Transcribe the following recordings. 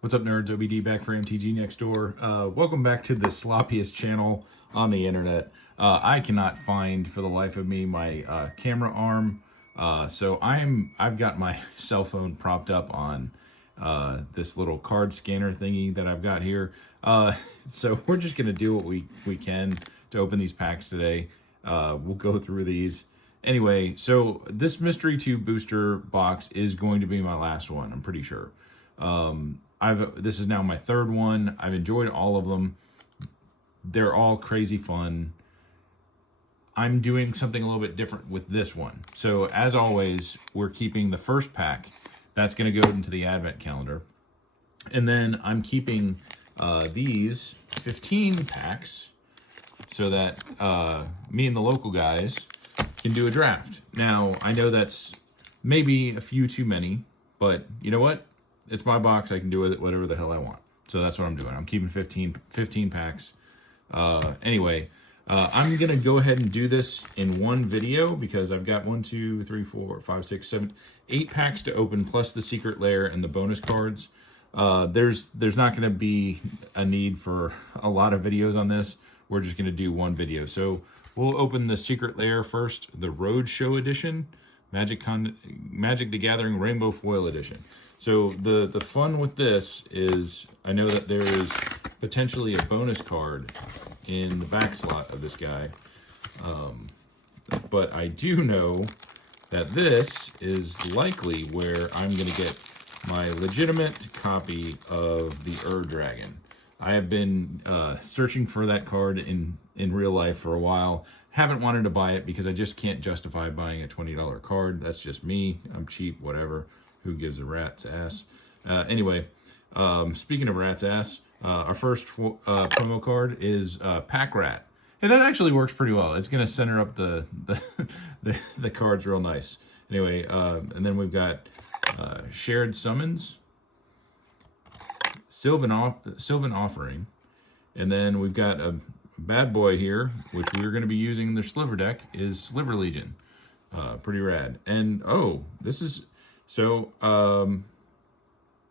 What's up, nerds? OBD back for MTG Next Door. Welcome back to the sloppiest channel on the internet. I cannot find for the life of me my camera arm, so I've got my cell phone propped up on this little card scanner thingy that I've got here. So we're just gonna do what we can to open these packs today. We'll go through these. Anyway, so this Mystery Tube Booster box is going to be my last one, I'm pretty sure. This is now my third one. I've enjoyed all of them. They're all crazy fun. I'm doing something a little bit different with this one. So as always, we're keeping the first pack. That's going to go into the advent calendar. And then I'm keeping these 15 packs so that me and the local guys can do a draft. Now, I know that's maybe a few too many, but you know what? It's my box. I can do with it whatever the hell I want. So that's what I'm doing. I'm keeping 15 packs. Anyway, I'm going to go ahead and do this in one video because I've got 1, 2, 3, 4, 5, 6, 7, 8 packs to open plus the secret lair and the bonus cards. There's not going to be a need for a lot of videos on this. We're just going to do one video. So we'll open the secret lair first, the Roadshow edition, Magic the Gathering Rainbow Foil edition. So the fun with this is I know that there is potentially a bonus card in the back slot of this guy. But I do know that this is likely where I'm going to get my legitimate copy of the Dragon. I have been searching for that card in real life for a while. Haven't wanted to buy it because I just can't justify buying a $20 card. That's just me. I'm cheap, whatever. Who gives a rat's ass? Anyway, speaking of rat's ass, our first promo card is Pack Rat. And that actually works pretty well. It's going to center up the cards real nice. Anyway, and then we've got Shared Summons, Sylvan Offering, and then we've got a bad boy here, which we're going to be using in their Sliver deck, is Sliver Legion. Pretty rad. And, oh, this is... So,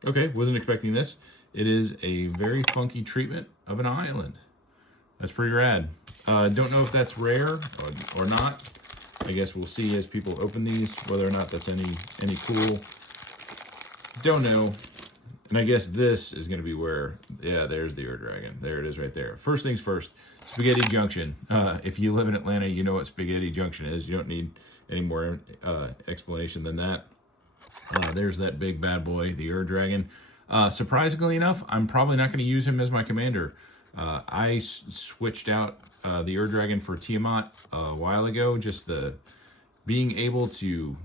okay, wasn't expecting this. It is a very funky treatment of an island. That's pretty rad. Don't know if that's rare or not. I guess we'll see as people open these, whether or not that's any cool. Don't know. And I guess this is going to be where, yeah, there's the Dragon. There it is right there. First things first, Spaghetti Junction. If you live in Atlanta, you know what Spaghetti Junction is. You don't need any more explanation than that. There's that big bad boy, the Dragon. Surprisingly enough, I'm probably not going to use him as my commander. I switched out the Dragon for Tiamat a while ago. Just the being able to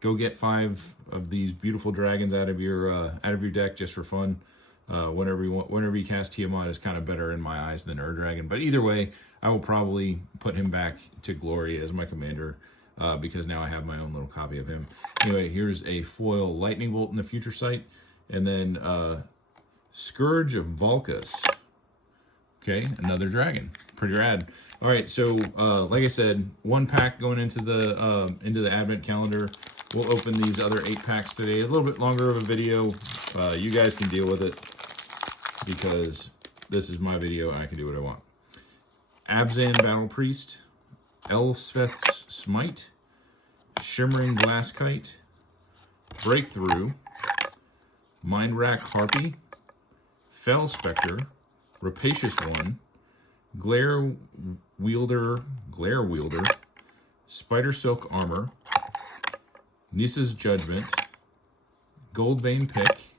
go get 5 of these beautiful dragons out of your deck just for fun. Whenever you cast Tiamat is kind of better in my eyes than Dragon. But either way, I will probably put him back to glory as my commander. Because now I have my own little copy of him. Anyway, here's a foil Lightning Bolt in the Future Sight. And then Scourge of Volcus. Okay, another dragon. Pretty rad. All right, so like I said, 1 pack going into the Advent calendar. We'll open these other 8 packs today. A little bit longer of a video. You guys can deal with it because this is my video and I can do what I want. Abzan Battle Priest. Elspeth's Smite, Shimmering Glasskite, Breakthrough, Mindrack Harpy, Fell Spectre, Rapacious One, Glare Wielder, Spider Silk Armor, Nisa's Judgment, Goldvein Pick.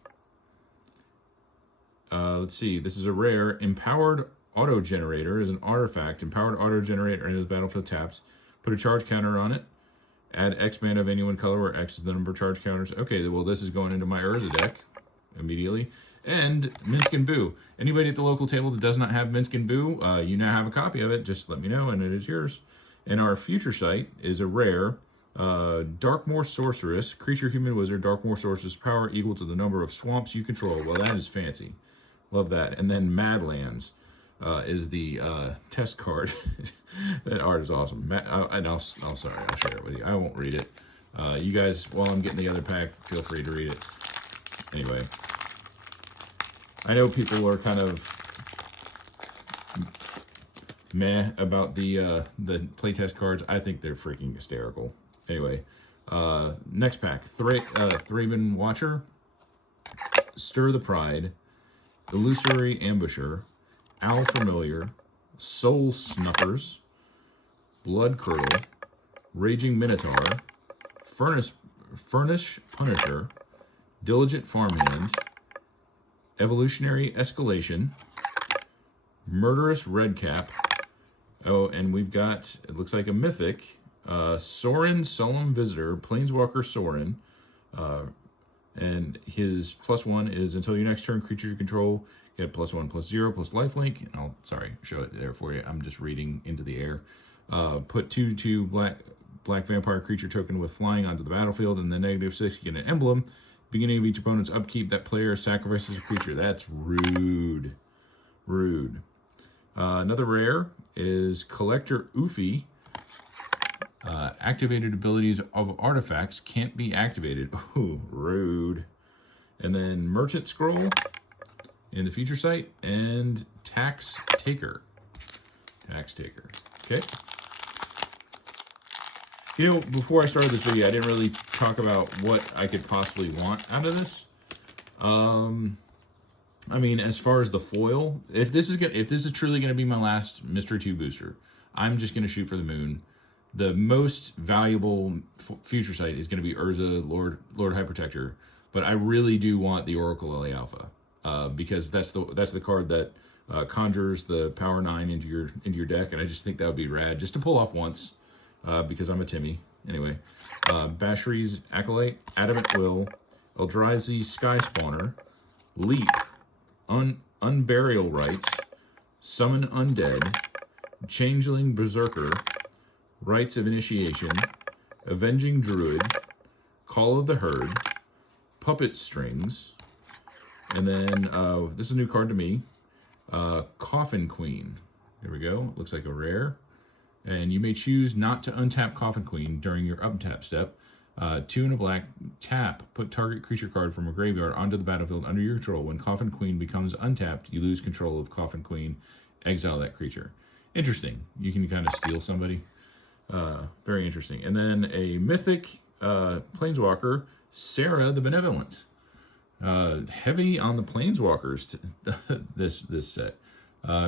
Let's see, this is a rare Empowered Auto Generator is an artifact. Empowered Auto Generator enters the battlefield taps. Put a charge counter on it. Add X mana of any one color where X is the number of charge counters. Okay, well, this is going into my Urza deck immediately. And Minsk and Boo. Anybody at the local table that does not have Minsk and Boo, you now have a copy of it. Just let me know, and it is yours. And our Future Sight is a rare Darkmoor Sorceress. Creature, human, wizard. Darkmoor Sorceress. Power equal to the number of swamps you control. Well, that is fancy. Love that. And then Madlands. Is the test card. That art is awesome. I'll share it with you. I won't read it. You guys, while I'm getting the other pack, feel free to read it. Anyway, I know people are kind of meh about the playtest cards. I think they're freaking hysterical. Anyway, next pack. Thraben Watcher, Stir the Pride, Illusory Ambusher, Owl Familiar, Soul Snuffers, Blood Curdle, Raging Minotaur, Furnish Punisher, Diligent Farmhand, Evolutionary Escalation, Murderous Redcap. Oh, and we've got, it looks like a mythic, Sorin Solemn Visitor, Planeswalker Sorin. And his +1 is until your next turn, creature you control get +1/+0 plus lifelink. And I'll, sorry, show it there for you. I'm just reading into the air. Put 2/2 black vampire creature token with flying onto the battlefield, and then -6 you get an emblem. Beginning of each opponent's upkeep, that player sacrifices a creature. That's rude. Rude. Another rare is Collector Oofy. Activated abilities of artifacts can't be activated. Ooh, rude. And then Merchant Scroll in the feature site, and Tax Taker. Tax Taker. Okay. You know, before I started this video, I didn't really talk about what I could possibly want out of this. I mean, as far as the foil, if this is truly going to be my last Mystery 2 booster, I'm just going to shoot for the moon. The most valuable future site is going to be Urza, Lord High Protector, but I really do want the Oracle LA Alpha, because that's the card that conjures the power 9 into your deck, and I just think that would be rad just to pull off once, because I'm a Timmy. Anyway, Bashary's Acolyte, Adamant Will, Eldrazi Sky Spawner, Leap, Unburial Rites, Summon Undead, Changeling Berserker, Rites of Initiation, Avenging Druid, Call of the Herd, Puppet Strings, and then this is a new card to me, Coffin Queen. There we go. Looks like a rare. And you may choose not to untap Coffin Queen during your untap step. 2 and a black, tap, put target creature card from a graveyard onto the battlefield under your control. When Coffin Queen becomes untapped, you lose control of Coffin Queen. Exile that creature. Interesting. You can kind of steal somebody. Very interesting. And then a mythic planeswalker, Sarah the Benevolent. Heavy on the planeswalkers this set.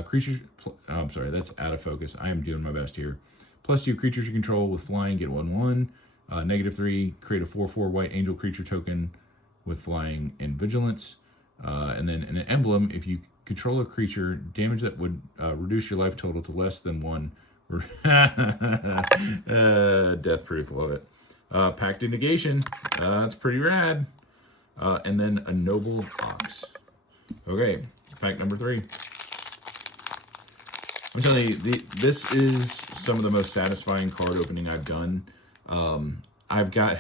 Creatures. I'm sorry, that's out of focus. I am doing my best here. +2 creatures you control with flying get 1/1. -3 create a 4/4 white angel creature token with flying and vigilance. And then an emblem, if you control a creature, damage that would reduce your life total to less than 1. Death proof, love it. Pact of Negation, that's pretty rad. And then a Noble Ox. Okay, pack number 3. I'm telling you, this is some of the most satisfying card opening I've done. I've got,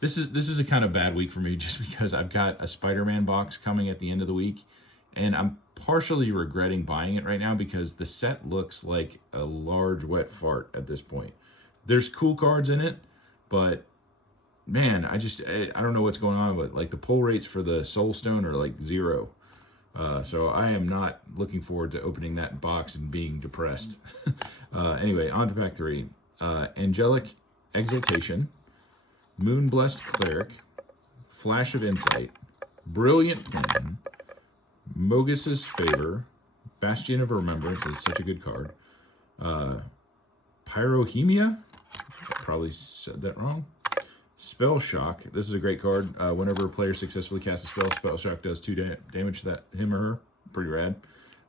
this is a kind of bad week for me just because I've got a Spider-Man box coming at the end of the week, and I'm partially regretting buying it right now because the set looks like a large wet fart at this point. There's cool cards in it, but man, I don't know what's going on, but like the pull rates for the Soul Stone are like 0. So I am not looking forward to opening that box and being depressed. Anyway, on to pack 3. Angelic Exaltation, Moonblessed Cleric, Flash of Insight, Brilliant Plan, Mogus's Favor, Bastion of Remembrance is such a good card. Pyrohemia, probably said that wrong. Spell Shock, this is a great card. Whenever a player successfully casts a spell, Spell Shock does 2 damage to him or her. Pretty rad.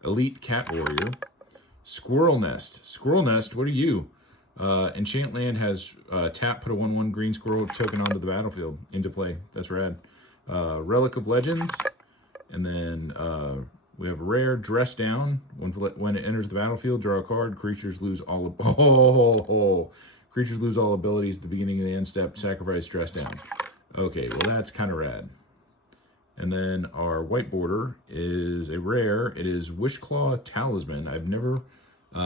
Elite Cat Warrior. Squirrel Nest. Squirrel Nest, what are you? Enchantland has tap, put a 1/1 green squirrel token onto the battlefield. Into play. That's rad. Relic of Legends. And then we have a rare, Dress Down. When it enters the battlefield, draw a card. Creatures lose all creatures lose all abilities at the beginning of the end step. Sacrifice, Dress Down. Okay, well that's kind of rad. And then our white border is a rare. It is Wishclaw Talisman. I've never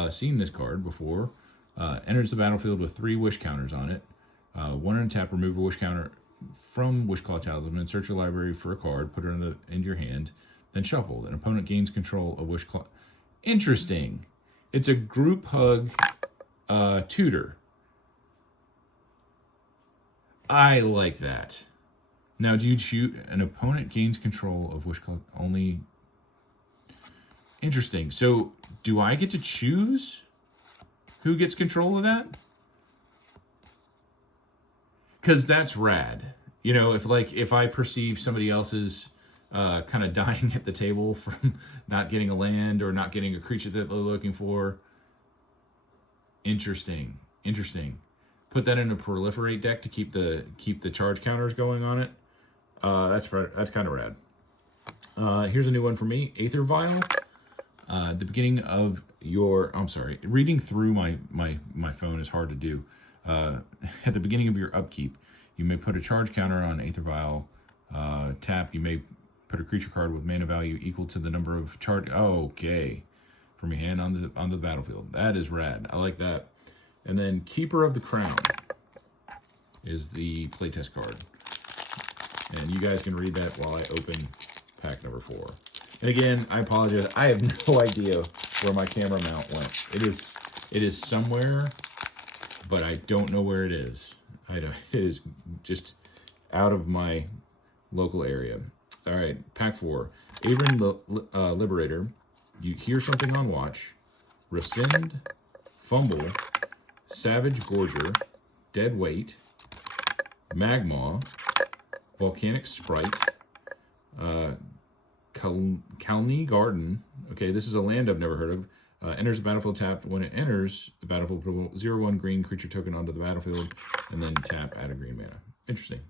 seen this card before. Enters the battlefield with 3 wish counters on it. 1 untap, remove a wish counter from Wishclaw Talisman. Search your library for a card. Put it into your hand. then shuffled. An opponent gains control of which class. Interesting. It's a group hug tutor. I like that. Now, do you choose an opponent gains control of which class only? Interesting. So, do I get to choose who gets control of that? Because that's rad. You know, if I perceive somebody else's kind of dying at the table from not getting a land or not getting a creature that they're looking for. Interesting. Put that in a proliferate deck to keep the charge counters going on it. That's kind of rad. Here's a new one for me. Aether Vial. The beginning of your, I'm sorry, reading through my phone is hard to do. At the beginning of your upkeep, you may put a charge counter on Aether Vial. Tap, you may put a creature card with mana value equal to the number of charge. Okay. From your hand onto the battlefield. That is rad. I like that. And then Keeper of the Crown is the playtest card. And you guys can read that while I open pack number 4. And again, I apologize. I have no idea where my camera mount went. It is somewhere, but I don't know where it is. It is just out of my local area. All right, pack 4. Avon Liberator. You hear something on watch. Rescind, Fumble, Savage Gorger, Dead Weight, Magmaw, Volcanic Sprite, Kalni Garden. Okay, this is a land I've never heard of. Enters the battlefield tapped. When it enters the battlefield, put a 0/1 green creature token onto the battlefield, and then tap, add a green mana. Interesting.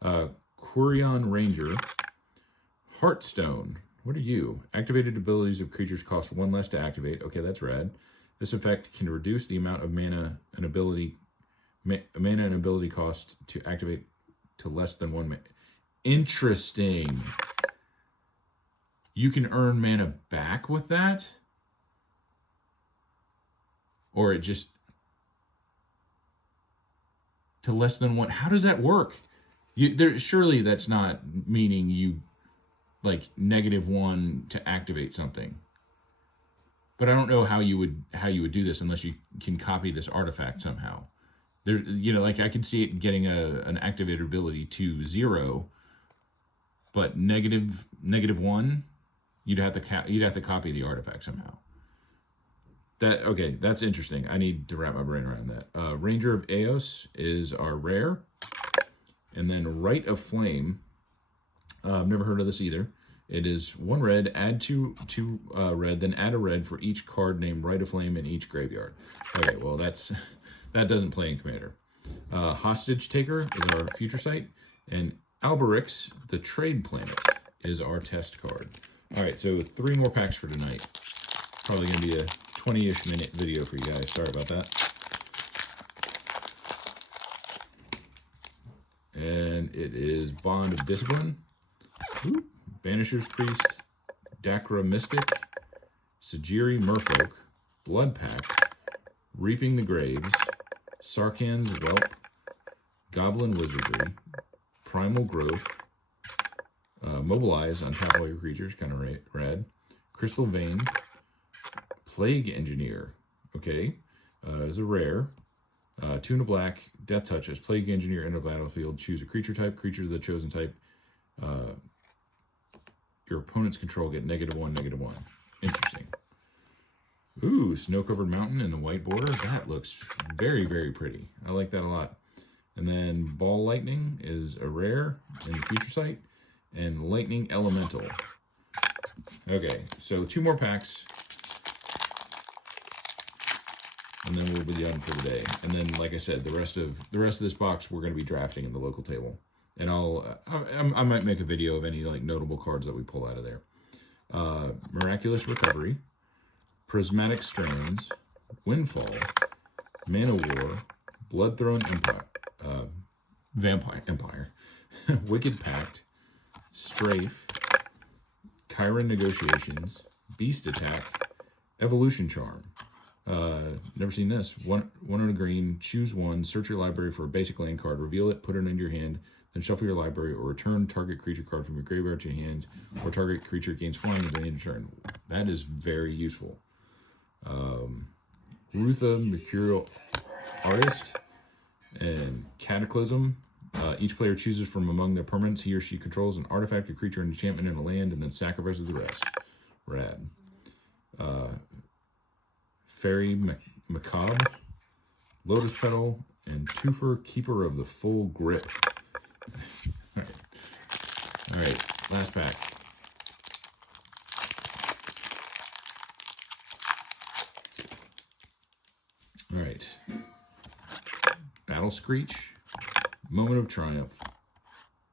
Quirion Ranger. Heartstone. What are you? Activated abilities of creatures cost 1 less to activate. Okay, that's rad. This effect can reduce the amount of mana and ability cost to activate to less than 1 mana. Interesting. You can earn mana back with that? Or it just to less than 1. How does that work? Surely that's not meaning you like -1 to activate something. But I don't know how you would do this unless you can copy this artifact somehow. There, like I could see it getting an activated ability to 0, but -1, you'd have to copy the artifact somehow. That's interesting. I need to wrap my brain around that. Ranger of Eos is our rare, and then Rite of Flame. I've never heard of this either. It is 1 red, add 2 red, then add a red for each card named Rite of Flame in each graveyard. Okay, well that doesn't play in Commander. Hostage Taker is our future sight, and Alberix, the Trade Planet, is our test card. All right, so 3 more packs for tonight. Probably going to be a 20-ish minute video for you guys. Sorry about that. And it is Bond of Discipline. Ooh. Banisher's Priest, Dakra Mystic, Sajiri Merfolk, Blood Pact, Reaping the Graves, Sarkhan's Whelp, Goblin Wizardry, Primal Growth, Mobilize on top of all your creatures, kind of rad, Crystal Vein, Plague Engineer, okay, is a rare, 2 and a black, Death Touch. As Plague Engineer enter the battlefield, choose a creature type, creature of the chosen type, your opponent's control get -1/-1. Interesting. Ooh, snow-covered mountain in the white border. That looks very, very pretty. I like that a lot. And then Ball Lightning is a rare in the future sight. And Lightning Elemental. Okay, so 2 more packs. And then we'll be done for today. And then, like I said, the rest of this box we're going to be drafting in the local table. And I might make a video of any like notable cards that we pull out of there. Miraculous Recovery, Prismatic Strands, Windfall, Mana War, Bloodthrone Empire, Vampire Empire, Wicked Pact, Strafe, Chiron Negotiations, Beast Attack, Evolution Charm. Never seen this. One on a green, choose 1, search your library for a basic land card, reveal it, put it into your hand, then shuffle your library or return target creature card from your graveyard to your hand, or target creature gains flying until the end of turn. That is very useful. Rutha, Mercurial Artist, and Cataclysm. Each player chooses from among their permanents he or she controls an artifact, a creature, an enchantment, and a land, and then sacrifices the rest. Rad. Fairy Macabre, Lotus Petal, and Twofer, Keeper of the Full Grip. All right, last pack. All right. Battle Screech, Moment of Triumph,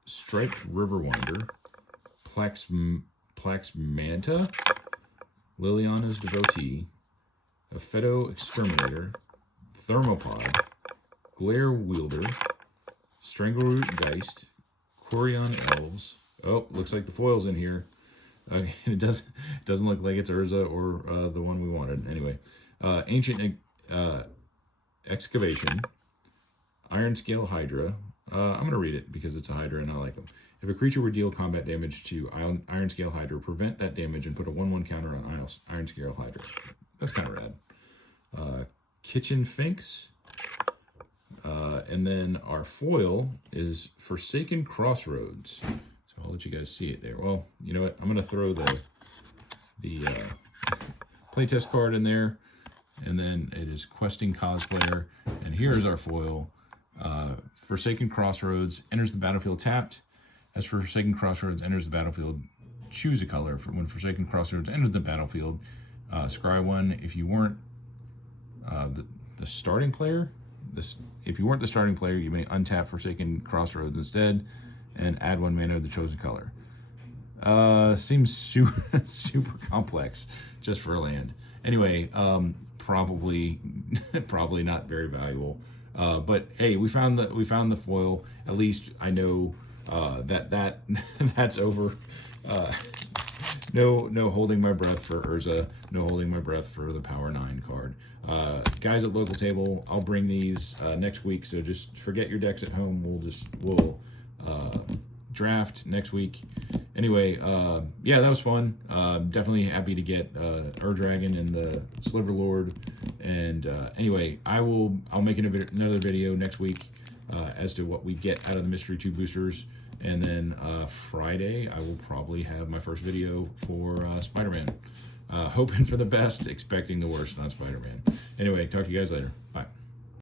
Striped River Winder, Plax Manta, Liliana's Devotee, Aphedo Exterminator, Thermopod, Glare Wielder, Strangleroot Geist, Quirion Elves. Oh, looks like the foil's in here. It doesn't look like it's Urza or the one we wanted. Anyway, Ancient Excavation, Iron Scale Hydra. I'm going to read it because it's a Hydra and I like them. If a creature would deal combat damage to Iron Scale Hydra, prevent that damage and put a 1/1 counter on Iron Scale Hydra. That's kind of rad. Kitchen Finks. And then our foil is Forsaken Crossroads. So I'll let you guys see it there. Well, you know what? I'm going to throw the playtest card in there. And then it is Questing Cosplayer. And here's our foil. Forsaken Crossroads enters the battlefield tapped. As Forsaken Crossroads enters the battlefield, choose a color. When Forsaken Crossroads enters the battlefield, scry 1. If you weren't the starting player, if you weren't the starting player, you may untap Forsaken Crossroads instead and add 1 mana of the chosen color. Seems super complex just for a land. Anyway, probably not very valuable. But hey, we found the foil. At least I know that's over. No holding my breath for Urza. No holding my breath for the Power 9 card. Guys at local table, I'll bring these next week. So just forget your decks at home. We'll draft next week. Anyway, yeah, that was fun. Definitely happy to get Ur-Dragon and the Sliver Lord. And anyway, I'll make another video next week as to what we get out of the Mystery 2 boosters. And then Friday, I will probably have my first video for Spider-Man. Hoping for the best, expecting the worst on Spider-Man. Anyway, talk to you guys later. Bye.